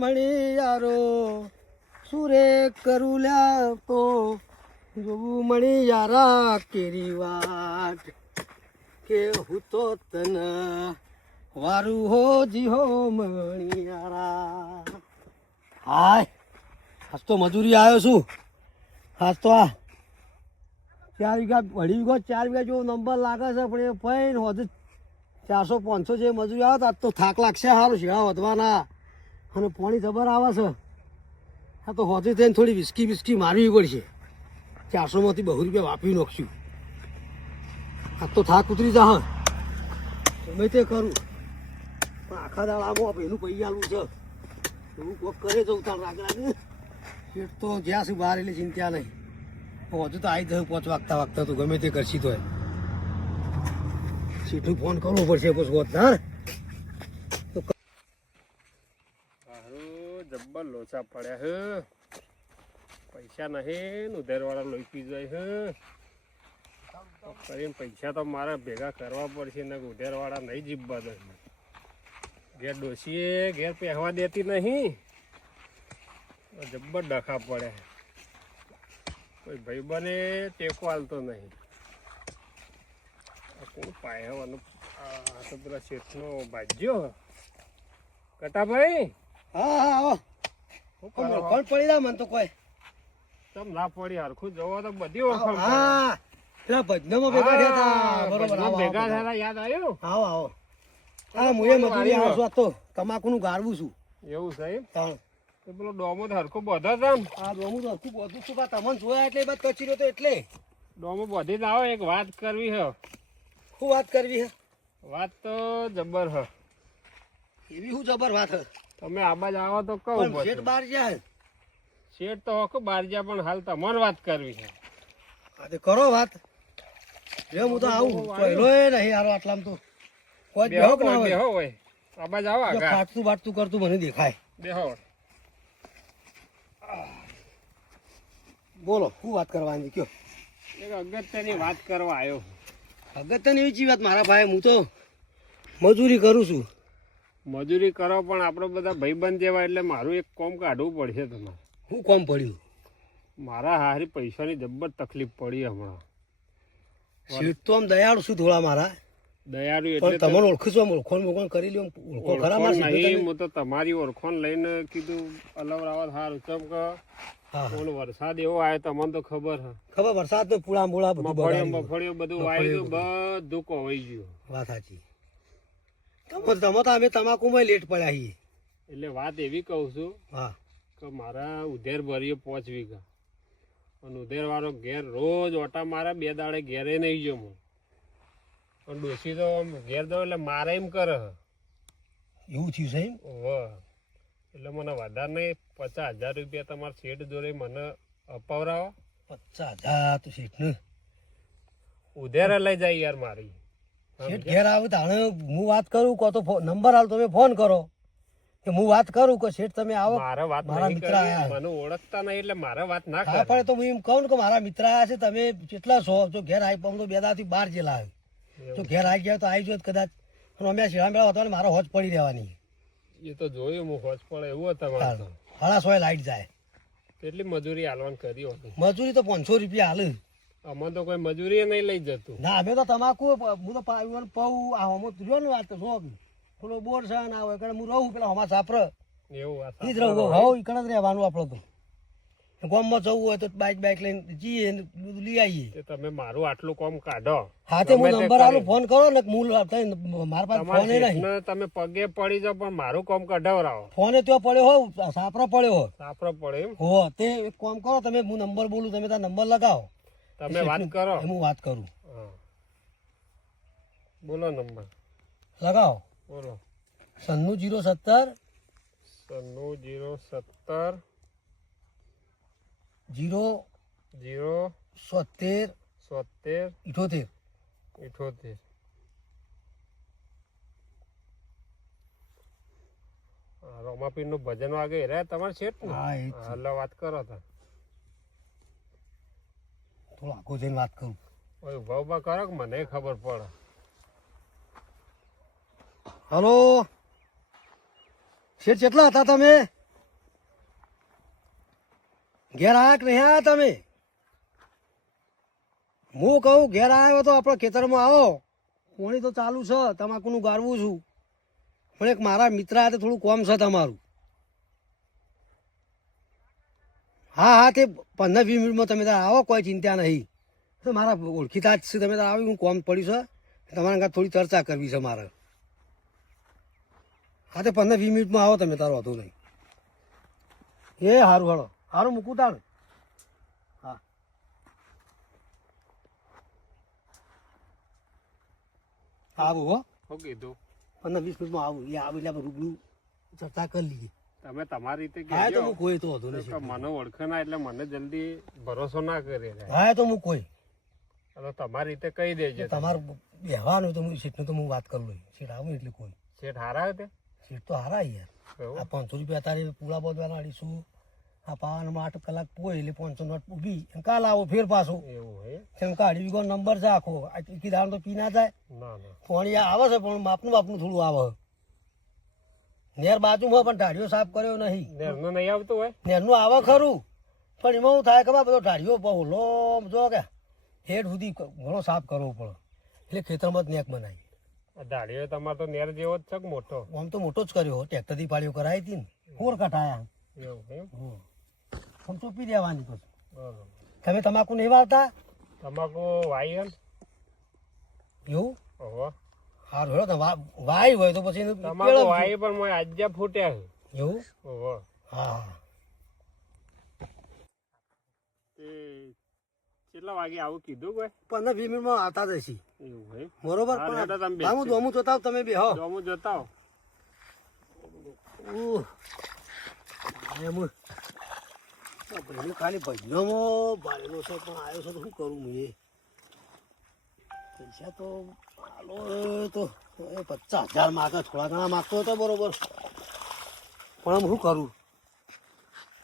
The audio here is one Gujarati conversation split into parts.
મણિયારો યારો સુરે કરું લ્યા તો મળી યારા કેરી વાત કે હું તો તન વારું હો જીહો મણી યારા હાય, આજ તો મજૂરી આવ્યો છું. આજ તો આ ચાર વીઘા, અઢી વીઘો, ચાર વીઘા જેવો નંબર લાગે છે, પણ એ ફાઈન હોદ ચારસો પાંચસો જે મજૂરી આવે તો આજ તો થાક લાગશે સારું શેડા વધવાના. અને પાણી જબર આવે છે. હા તો હોતી થઈને થોડી વિસ્કી વિસ્કી મારવી પડશે. ચારસોમાંથી બહુ રૂપિયા વાપરી નાખશું. આ તો થાક ઉતરી જા ગમે તે કરું. પણ આખા દાડામાં પેલું પૈ આલું છે. એવું કોક કરે જવું તાર રાગ રાગ. તો જ્યાં સુધી બહાર એટલે ચિંતા નહીં. હજુ તો આવી જવું પાંચ વાગતા વાગતા તું ગમે તે કરશી તો સીઠું ફોન કરવો પડશે પછી હોત ના હારું લોચા પડ્યા હે. પૈસા નહીં ઉધેરવાળા લોહી પી જાય હે. કરીને પૈસા તો મારે ભેગા કરવા પડશે, ને ઉધેરવાળા નહીં જીવવા દે. ઘેર ડોસીએ ઘેર પહેવા દેતી નહીં. જબ્બર ડખા પડ્યા કોઈ ભાઈ બને, ટેકો હાલતો નહીં. કોણ પાયાવાનું આ તો પેલા શેઠનો ભાજ્યો? કટાભાઈ? હા હા કોણ પડી રહ્યા મને તો કોઈ. તમ ના પડી હરખું જવો તો બધી ઓળખાણ હા. પેલા ભજનામાં ભેગા થયા હતા. બરોબર ભેગા થયા યાદ આવ્યું? આવો આવો. હા મજૂરી આવું આ તો તમાકુનું ગાળવું છું. એવું સાહેબ? હા. પેલો ડોમો તો હરખો બધો ને આ ડોમું તો હરખું બધું છું તમને જોયા એટલે બાદ કચી રહ્યો તો એટલે. ડોમો બધી લાવો એક વાત કરવી હ. શું વાત કરવી હે? વાત તો જબર હ. એવી શું જબર વાત હે? તમે આબાજ આવો તો કહું શેઠ બહાર જાય. શેઠ તો હકો બહાર જ્યાં પણ હાલ તમારે વાત કરવી છે. કરો વાત. રે હું તો આવું. પહેલો એ નહીં હારો આટલામાં તો. કોઈ બેહો ના હોય. બેહો હોય. આવો જો આગા ફાટતું બાટતું કરતું મને દેખાય. બેહો બોલો શું વાત કરવાની કયો? એક અગત્યની વાત કરવા આવ્યો અગત્યની એવી વાત મારા ભાઈ હું તો મજૂરી કરું છું. મજૂરી કરો પણ આપણે બધા ભાઈબંધ જેવા એટલે મારું એક કોમ કાઢવું પડશે તમારે શું કોમ પડ્યું? મારા હારી પૈસાની જબ્બર તકલીફ પડી હમણાં. શેઠ તો આમ દયાળુ છું થોડા મારા. દયાળુ એટલે તમને ઓળખું છું ઓળખોણ બોળખોણ કરી લ્યો ઓળખો ખરા મારા નહીં હું તો તમારી ઓળખોણ લઈને કીધું અલવરાવત સારું ચમ કે કોણ વરસાદ એવો આવ્યો તમને તો ખબર હે. ખબર વરસાદ તો પૂળા મૂળા બધું મફળીઓ બધું વાઈ ગયું બધું કોવાઈ ગયું. વાત સાચી. તમે તમે તો અમે તમાકુમાં લેટ પડ્યા છીએ. એટલે વાત એવી કહું છું હા. કે મારા ઉધેર ભરીએ પાંચ વીઘા. અને ઉધેર વાળો ઘેર રોજ ઓટા મારે બે દાડે ઘેરે નહીં ગયો હું પણ ડોસી તો આમ ઘેર દો એટલે મારે એમ કરે એવું થયું છે વાહ એટલે મને વધારે નહીં પચાસ હજાર રૂપિયા તમારા શેઠ જોડે મને અપાવરાવો. પચાસ હજાર તો શેઠ ને ઉધેરે લઈ જાય યાર મારી. શેઠ ઘેર આવે તાણે હું વાત કરું કો તો નંબર હાલ તમે ફોન કરો. કે હું વાત કરું કે શેઠ તમે આવો. મારે વાત મારા મિત્ર આયા. મને ઓળખતા નહીં એટલે મારે વાત ના કરે. પણ તો હું એમ કહું કે મારા મિત્ર આયા છે તમે કેટલા છો જો ઘેર આવી તો બે દાથી બહાર જેલા આવ્યો. જો ઘેર આવી ગયા તો આવી જો કદાચ. પણ અમે શેડા મેળા હતા ને મારો હોજ પડી રહેવાની. એ તો જોયું હું હોજ પડે એવું હતું તમારે તો. હાડા સોય લાઈટ જાય. કેટલી મજૂરી હાલવાન કરી હતી? મજૂરી તો પાંચસો રૂપિયા હાલે. અમને તો કોઈ મજૂરી નહીં લઈ જતું. ના અમે તો તમાકુ હું તો પઉ આ હમો જો ને વાત તો શોખ. થોડો બોર છે ના હોય કારણ હું રહું પેલા હમા સાપર. એવું ઈ જ રહું હવ ઈકડે જ રહેવાનું આપણે તો. ગામમાં જવું હોય તો બાઇક બાઇક લઈને જઈએ બધું લઈ આવીએ. તમે મારું આટલું કોમ કાઢો. હા તે હું તે નંબર આલો. ફોન કરો ને મૂળ મારા પાસે ફોન નહીં. તમે પગે પડી જાઓ પણ મારું કામ કઢાવરાવો ફોને તો પડ્યો હો સાપરો પડ્યો હો સાપરો પડે એમ? હો તે એક કામ કરો તમે હું નંબર બોલું તમે તાર નંબર લગાવો. તમે વાત કરો. હું વાત કરું. બોલો નંબર. લગાવો. બોલો. સન્નું જીરો સત્તર. સન્નું જીરો સત્તર. જીરો જીરો સોતેર સોતેર ઇઠોતેર. ઇઠોતેર. રોમાપીરનું ભજન વાગે. રે તમારે શેઠ ને હા છે. હા, એટલે વાત કરો તા. થોડું આખો જઈને વાત કરું. ઓય ઊભા કરો કે મને ખબર પડે? હલો? શેઠ કેટલા હતા તમે? ઘેર આયા કે નહીં આવ્યા તમે? હું કહું ઘેર આવ્યો તો આપણા ખેતરમાં આવો. કોણી તો ચાલુ છે તમાકુનું ગાળવું છું. પણ એક મારા મિત્ર હાથે થોડું કોમ છે તમારું. હા હા તે પંદર વીસ મિનિટમાં તમે તાર આવો કોઈ ચિંતા નહીં. તો મારા ઓળખીતા જ છે તમે ત્યાં આવી હું કોમ પડ્યું છે તમારા કાંઈ થોડી ચર્ચા કરવી છે મારે. હા તે પંદર વીસ મિનિટમાં આવો તમે તારો વાંધો નહીં. એ સારું હાલો. સારું મૂકું તાણ હા. આવું હો. ઓકે કીધું. પંદર વીસ મિનિટમાં આવું. એ આવું એટલે આપણે રૂબરૂ ચર્ચા કરી લઈએ. તમે તમારી રીતે હા તો હું કોઈ તો હતો નહીં નથી મને ઓળખે ના એટલે મને જલ્દી ભરોસો ના કરે હા તો હું કોઈ. એટલે તમારી રીતે કહી દેજો તમારું બેહવાનું તો હું સીટનું તો હું વાત કરું લઈ. સીટ આવું એટલે કોઈ. શેઠ હારા તે? સીટ તો હારા યાર. આ પાંચસો રૂપિયા તારે પૂળા બોધવાના અઢીસો આ પાવામાં આઠ કલાક પોય એટલે પાંચસો નોટ ઊભી. એમ કાલ આવો ફેર પાછો. એવું હોય એમ કાઢી વીગો નંબર છે આખો. દાણ તો પી ના જાય. ના ના. પાણી આવે છે પણ માપનું બાપનું થોડું આવે. નેર બાજુમાં પણ ઢાળીઓ સાફ કર્યો નહીં. નેરનું નહીં આવતું હોય? નેરનું આવે ખરું પણ એમાં હું થાય ખબર બધો ઢાળીઓ ઓલો જો કે હેડ સુધી ઘણો સાફ કરવો પડે. એટલે ખેતરમાં જ નેક બનાવી દાઢીઓ તમારે તો નેર જેવો જ છે મોટો? આમ તો મોટો જ કર્યો ટ્રેક્ટરથી પાડીઓ કરાવી હતી ને. ફોર કટાયા? એવું આમ ચોપી દેવાની પછી. તમે તમાકુ નહીં વાવતા તમાકુ વાઈ એવું? ઓહો. સારું હેડો તમે વાય હોય તો પછી તમારો તમાકુ પણ મોય આજ્યા ફૂટ્યા છે. એવું? ઓહો. હા એ કેટલા વાગે આવું કીધું કોઈ? પંદર વીસ મિનિટમાં આવતા જ હશી એવું હોય? બરોબર હા, પણ બેસજો. દામું દોમું જોતા તમે બે હો. જોમું જોતા હો એમ ભાઈનું ખાલી ભજનોમાં ભાડેલો છે પણ આવ્યો છે તો શું કરું હું એ? પૈસા તો હાલો તો પચાસ હજાર માગે થોડા ઘણા માગતો હતો બરોબર. પણ આમ શું કરું?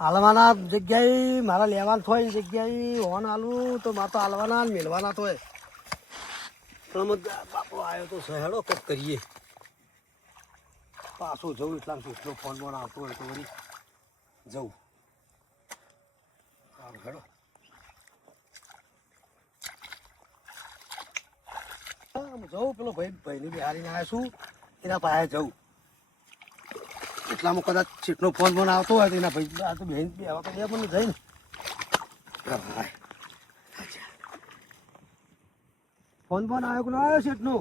હાલવાના જગ્યાએ મારા લેવાનું થોય જગ્યાએ હોન હાલું તો મારે તો હાલવાના મેળવાના તોય પણ બાપો આવ્યો તો સહેડો કંઈક કરીએ. પાછો જવું એટલા એટલો ફોન બોન આવતો હોય તો વળી જવું હેડો. હા, જવું પેલો ભાઈ ભાઈને બિહારીને આવ્યા છું. એના પાસે જવું એટલામાં કદાચ સીટનો ફોન ફોન આવતો હોય તો એના ભાઈ આ તો બહેન બે આવા તો બે પણ જઈને. ફોન ફોન આવ્યો કે ના આવ્યો સીટનો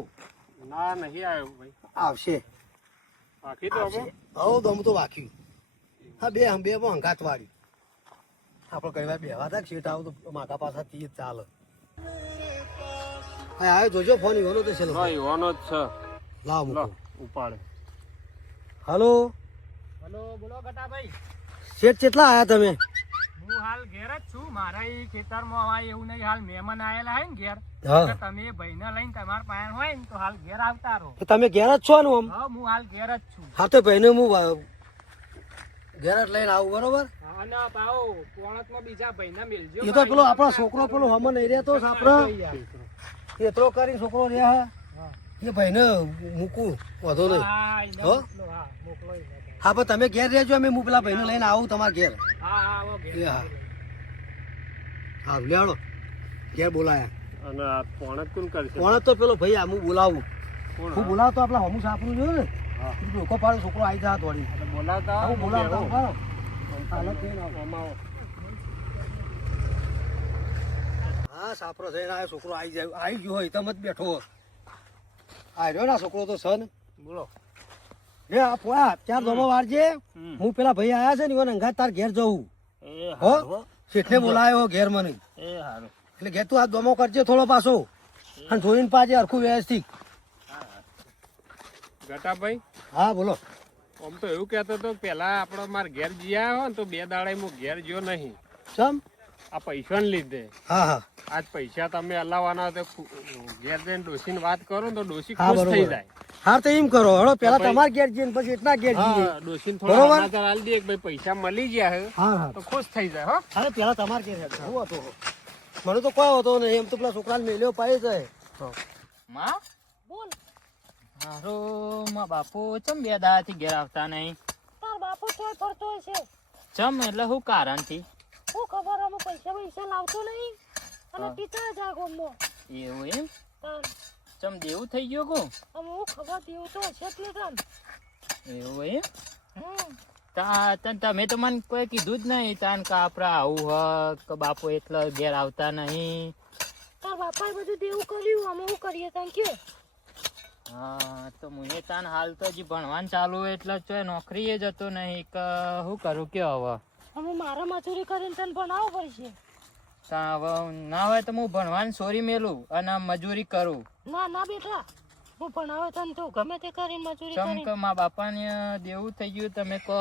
ના નહીં આવ્યો ભાઈ. આવશે. બાકી તો હવે. હવ દમ તો બાકી હા બે બે હંગાત વાળી. આપણે કહેવાય બેવા હતા સીટ આવું તો માથા પાછા થી ચાલે. હા આવ્યો જોજો ફોન ઈવાનો તો છે જ લાવ મૂકો. ઉપાડે. હલો? હલો બોલો ગટાભાઈ. શેઠ કેટલા આયા તમે? હું હાલ ઘેર જ છું. મારા એ ખેતરમાં હોય એવું નહીં હાલ મહેમાન આયેલા હોય ને ઘેર. તમે ભાઈને લઈને તમારા પાસે હોય ને તો હાલ ઘેર આવતા રહો. તો તમે ઘેર જ છો ને આમ? હા હું હાલ ઘેર જ છું. હા તો ભાઈને હું ઘેર જ લઈને આવું બરોબર? અને પાઓ પોણતમાં બીજા ભાઈને મિલજો એ તો પેલો આપણો છોકરો પેલો હમણાં નહીં રહેતો આપણો એટલો કરીને છોકરો રહ્યા હા. એ ભાઈને મૂકું વધો નહીં. હા હો? પણ તમે ઘેર રહેજો અમે હું પેલા ભાઈને લઈને આવું તમારા ઘેર. હા હા આવો એ હા. હા લેવાડો. ઘેર બોલાયા. અને આ પોણત કોણ કરશે કોણ તો પેલો ભાઈ આ હું બોલાવું. હું બોલાવતો આપણા હમું સાપરું જોયું ને? ડોકો પાડે છોકરો આવી જા દોડી. બોલાવતા હું બોલાવતો આવો. હા. હાલત થઈને આવો. આમાં આવો. હા સાપરો થઈને આવ્યો છોકરો આવી જાય આવી ગયો હોય તમે જ બેઠો આવ્યો ના છોકરો તો સન. બોલો. રે આ પોયા ચાર ધોમો વારજે હું પેલા ભાઈ આયા છે ને ઈવન અંગાત તાર ઘેર જવું હો. શેઠને બોલાયો ઘેર મને. એટલે ઘેર તું આ ધોમો કરજે થોડો પાછો. અને જોઈને પાછે હરખું વ્યવસ્થિત. ગટાભાઈ? હા બોલો. આમ તો એવું કહેતો હતો પેલા આપણો મારા ઘેર જીયા હો ને તો બે દાડા હું ઘેર ગયો નહીં. ચમ? આ પૈસાને લીધે. હા હા. આજ પૈસા તમે અલાવવાના તો ઘેર જઈને ડોસીને વાત કરો ને તો ડોસી ખુશ થઈ જાય. હા તો એમ કરો. હળો પેલા. તમારે ઘેર જઈએ પછી એટલા ઘેર જઈએ. ડોસીને થોડા બરોબર. સમાચાર આલી દઈએ કે ભાઈ પૈસા મળી ગયા હે હા હા. તો ખુશ થઈ જાય હો. અરે પેલા તમારે ઘેર શું હતો. મને તો કોઈ હતો નહીં. એમ તો પેલા છોકરાને મેલ્યો પાય જાય માં બોલ. મારો માં બાપુ ચમ બે દાથી ઘેર આવતા નહીં? ફરતો ફરતો છે ચમ એટલે હું કારણથી? શું ખબર અમે પૈસા પૈસા લાવતો નહીં? અને પીતા જ જા ગમો એવું એમ? ચમ દેવું થઈ ગયું કો અમે હું ખબર દેવું તો હશે એટલે તમ એવું એમ? તા તન તમે તો મને કોઈ કીધું જ નહીં તાન કે આપણા આવું હ કે બાપુ એટલો ઘેર આવતા નહીં. તાર બાપાએ બધું દેવું કર્યું અમે શું કરીએ તાન કે? હા તો મને તાન હાલ તો હજી ભણવાનું ચાલુ એટલે ચોય નોકરીએ જતો નહીં કે શું કરું કે હવે? અમે મારા મજૂરી કરીને તને ભણાવો પડશે. ના હોય તો હું ભણવાન છોરી મેલું અને મજૂરી કરું. ના ના બેટા. હું ભણાવે તને તો ગમે તે કરીને મજૂરી કરીને. કે મા બાપાને દેવું થઈ ગયું તમે કહો.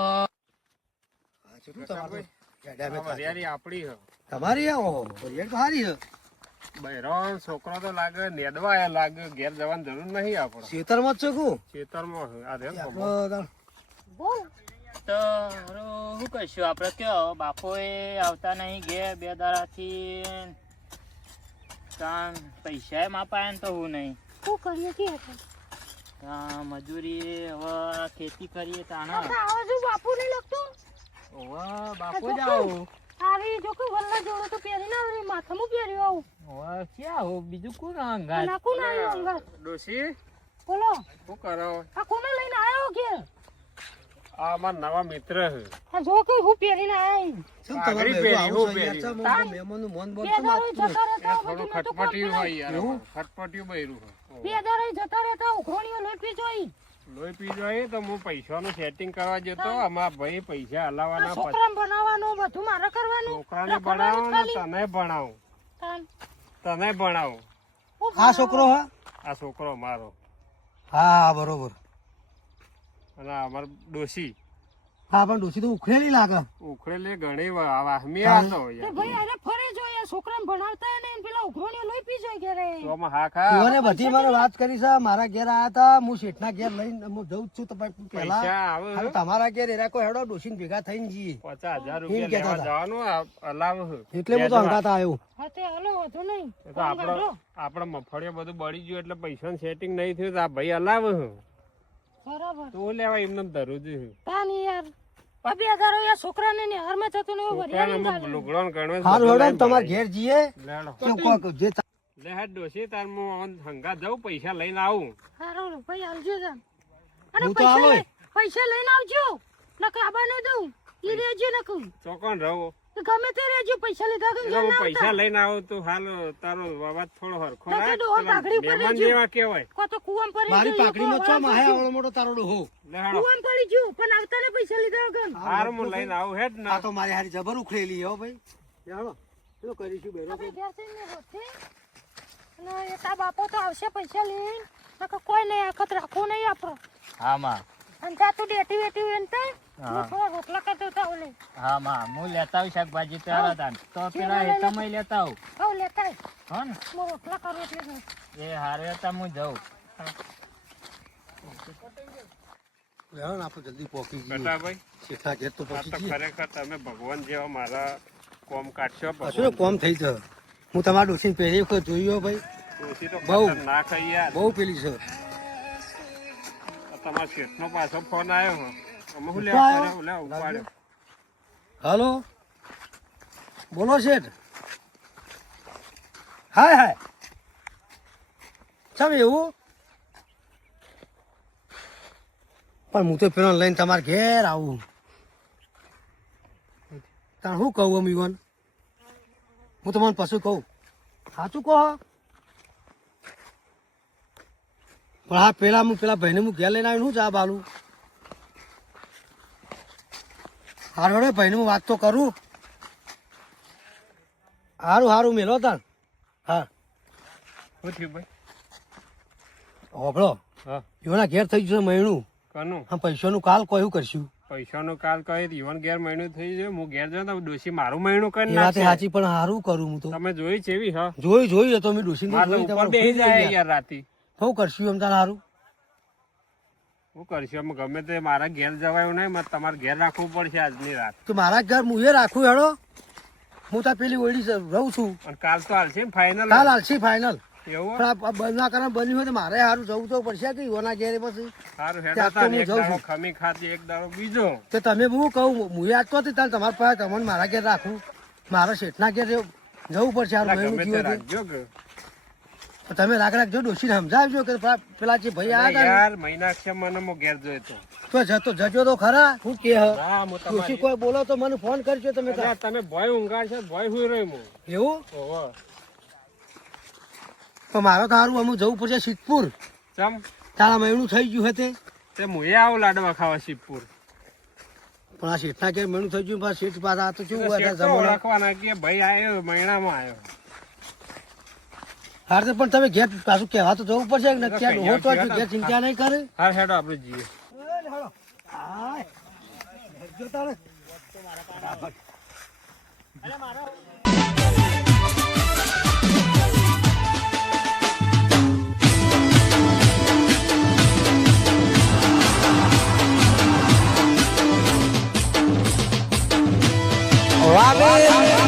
તમારું? ગેડા મેં આ વરિયાળી આપણી હ. તમારી આ તો સારી છે છોકરો તો લાગે નેદવા લાગે ઘેર જવાની જરૂર નહીં આપણે ખેતરમાં જ છે કુ ખેતરમાં હ. આ રે આપણો તાર- બોલ. તો કહીશું? આપણે કયો? બાપોએ આવતા નહીં ઘેર બે દાડાથી તાન પૈસા એમ ને તો હું નહીં. શું કરીએ? કે મજૂરી હવે ખેતી કરીએ તાણા. આવાજો બાપુ નહીં લાગતું. હવે બાપુ જ આવું આવી જો કોઈ વલ્લા જોડો તો પહેરી ના આવે માથામાં પહેરી આવું. હવે કે આવું? બીજું કોણ અંગાત? ના ના આવ્યો અંગાત. ડોસી બોલો. શું કરો? આ કોને લઈને આવ્યો કે આ અમારા નવા મિત્ર છે. આ જો કે હું પહેરીને ચમ પાઘડી તમારે પહેરી, હું. પહેરી. ચમ મહેમાનનું મન બોલ થોડું તો કોમ ખટપટિયું હોય યાર ખટપટિયું બૈરું છે. બે દાડે જતા રહેતા ઉઘોણીઓ લોપી જોઈ. લોહી પી જોઈએ તો હું પૈસાનું સેટિંગ કરવા જતો અમારા ભાઈ પૈસા હલાવવાના છોકરા બનાવવાનું બધું મારે કરવાનું? છોકરાને ભણાવો ને. તને ભણાવો. તાન. તને ભણાવું. આ છોકરો હા? આ છોકરો મારો. હા બરોબર. અને અમાર ડોસી હા પણ ડોસી તો ઉખડેલી લાગે. ઉખડેલી ઘણી વાહમી આતો તે યાર ભાઈ અરે ફરે જોઈએ છોકરાને ભણાવતા નહીં પેલા ઉઘરોણીઓ લઈ પી જાય ઘરે. તો અમે હા ખા. ઈવોને બધી મને વાત કરી છે. મારા ઘેર આયા હતા. હું શેઠના ઘેર લઈને હું જઉં છું. તો પહેલા પૈસા તમારા ઘેર એરા કોઈ હેડો ડોસીને ભેગા થઈને જઈએ. પચાસ હજાર એમ રૂપિયા લેવા જવાનું અલાવ. એટલે હું તો હંગાત આવ્યો. હા તે હાલો વધુ નહીં. તો આપણો આપણો મફળિયો બધું બળી ગયું એટલે પૈસાનું સેટિંગ નહીં થયું તો આ ભાઈ હલાવે છે. બરાબર. તો લેવા એમને ધરું જ. યાર આ બે હજારો છોકરાને ને હારમાં જતું ને વરિયાળી ને તમારા. ઘેર જઈએ. લેડો. તો કોક જે લે હેડ ડોશી તાર હું હંગા જાઉં પૈસા લઈને આવું. હારું ભાઈ આવજો તાન. અને પૈસા પૈસા લઈને આવજો. નકર આબા નહીં દઉં. ઈ રેજો નકર. ચોકન રહો. ગમે તે રેજો પૈસા લીધા કે ના પૈસા લઈને આવો તો હાલ તારો અવાજ થોડો હરખો રાખ. ડોહા પાઘડી ઉપર મહેમાન જેવા કેવાય કો તો કુવામ પર મારી ગયું, કો ચો માહે આવળો મોટો તારો ડોહો. લે હાડો. કુવામ પડી જો પણ આવતા ને પૈસા લીધા કે હાર મો લઈને આવું હેડ આ ના તો મારી હારી જબર ઉખડેલી હો ભાઈ. જાણો પેલો કરીશું બેરો આપણે ઘેર જઈને હોતે. ના એ તા બાપો તો આવશે પૈસા લઈને. કોઈ નહીં આખત રાખવું નહીં આપણે. હા માં. અને તા તું ડેટી વેટી વેન તે હું. થોડા રોટલા કરતો હતા ઓલે. હા માં હું લેતા આવું શાકભાજી ત્યારે તાન. તો પેલા હેતમય લેતા આવું. હવ લેતા હો ને. હું રોટલા કરું એટલે એ હારે હતા હું જઉં. જાણો આપણે જલ્દી પહોંચી જઈએ બેટા ભાઈ શેઠના ઘેર તો પહોંચી તો ખરેખર તમે ભગવાન જેવા મારા કોમ કાઢશો પાછું કોમ થઈ છે હું તમારા ડોસીને પહેલી વખત જોયો ભાઈ. બહુ. ના ખાઈ બહુ પેલી છે. તમારા શેઠનો પાછો ફોન આવ્યો અમે શું ઉપાડ્યો? લેવા ઉપાડ્યો. હાલો? બોલો શેઠ. હાય હાય. ચાલ એવું? પણ હું તો પેલો લઈને તમારે ઘેર આવું. તાર શું કહું અમ ઈવન? હું તમને પશુ કહું. સાચું કહો? પણ હા પેલા હું પેલા ભાઈને હું ઘેર લઈને આવીને શું ચા બાલું હારું રે ભાઈને હું વાત તો કરું. હારું હારું મેલો તાર હા. શું થયું ભાઈ. હોભળો. હા. એના ઘેર થઈ જશે મહિનું કનું? હા પૈસાનું કાલ કયું કરશું. પૈસાનો કાલ કહી યુવાન ઘેર મહિનો થઈ જાય હું ઘેર જાઉં તો ડોશી મારું મહિનું કરી સાચી પણ સારું કરું હું તો. તમે જોઈ છે એવી હા? જોઈ જોઈ તો મેં ડોસી ઉપર બેસી જાય યાર રાતી. શું કરશું એમ તાર સારું શું કરશું એમ ગમે તે મારા ઘેર જવાયું નહીં મારે તમારે ઘેર રાખવું પડશે આજની રાત. તો મારા ઘર હું એ રાખું હેડો. હું તો પેલી ઓળી રહું છું. અને કાલ તો હાલશે ફાઇનલ કાલ હાલશે ફાઇનલ એવું પણ આ બંધના કારણ બન્યું હોય તો મારે સારું જવું તો પડશે કે ઓના ઘેરે પછી. સારું ત્યાં હેડા તો તાન હું જઉં છું. ખમી ખાધી એક દાડો બીજો. તો તમે હું કહું હું યાદ તો તમારા પાસે તમને મારા ઘેર રાખું. મારા શેઠના ઘેર જવું પડશે સારું તમે રાખ રાખજો ડોશીને સમજાવજો કે પેલા- જે ભાઈ આ યાર મહિના છે મને મો ઘેર જોયો તો. તો જતો જજો તો ખરા હું કે હા? ડોશી કોઈ બોલો તો મને ફોન કરજો તમે તમે ભય ઊંઘાડ છે ભય હુઈ રહ્યો હું. એવું? ઓહો. તો મારો તારું અમુક જવું પડશે સિદ્ધપુર ચમ? તારા મહિનું થઈ ગયું હતે તે. હું એ આવું લાડવા ખાવા શિવપુર પણ આ શેઠના ઘેર મહિનું થઈ ગયું પણ શેઠ આ તો હોય જમાનો. ઓળખવાના કે ભાઈ આવ્યો મહિનામાં આવ્યો હાર તો પણ તમે ઘેર પાછું કહેવા તો જવું પડશે ને ક્યાં ડોહો તો ઘેર ચિંતા નહીં કરે? હા હેડો આપણે જઈએ. હાય. જો તારે. વાવી